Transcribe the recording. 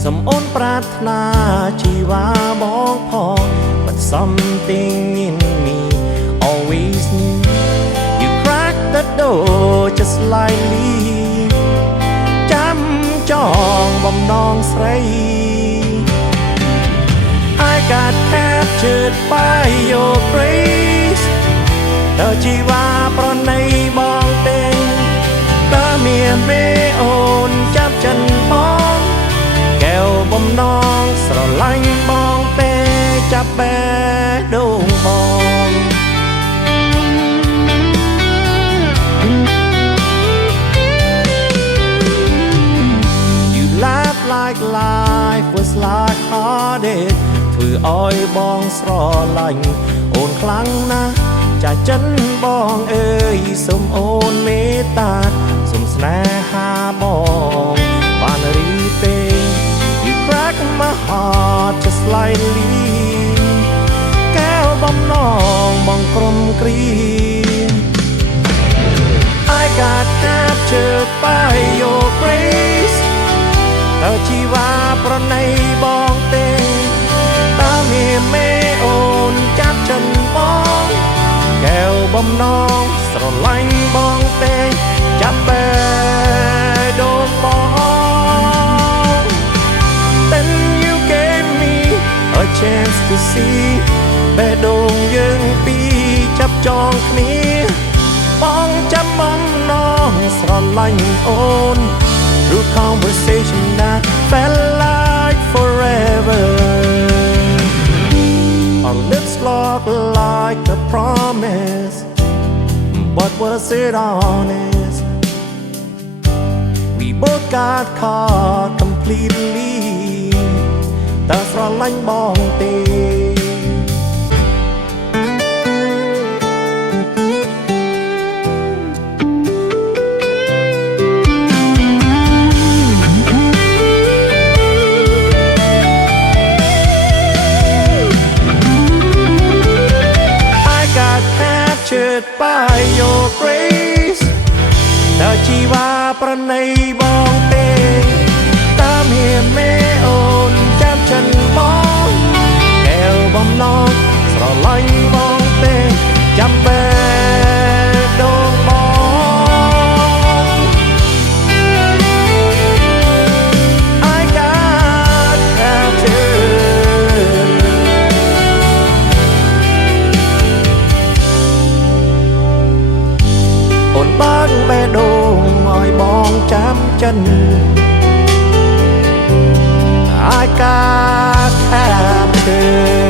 some own pratna chiwa bong pong, but something in me always knew you cracked the door just slightly. Jam chong bom nong sray, I got captured by your grace. The chiwa pronay bong ting, the mere me own chap chân bong. Kèo bom nong sờ lanh bong tê chắp bé đông bong. You laugh like life was light-hearted. Thử oi bong sờ lanh ôn khlang na. Cha chân bong ơi sum ôn mê ta, sum sna ha bong ban ri tê. You crack my heart just slightly. Kéo bom nong bong krom kri. I got captured by your grace. Tờ chi va pronay bong tê, ta mê mê ôn chắp chân bong. Kéo bom nong sờ lanh bong tê chắp bé đông bong. Then you gave me a chance to see bé đông dương pi chắp chong khní. Bong chắp bom nong sờ lanh ôn. Through conversation that felt like forever, our lips locked like a promise, but was it honest? We both got caught completely. That's our line bong tê. Captured by your grace. Ta chi va pranay bong tê, ta mê mê ôn chạm chân bong. Kéo bom nong sờ lanh bong tê chăm bé đông bong. I got captured. Ôn bác bé đông ngồi bong chạm chân. I got captured.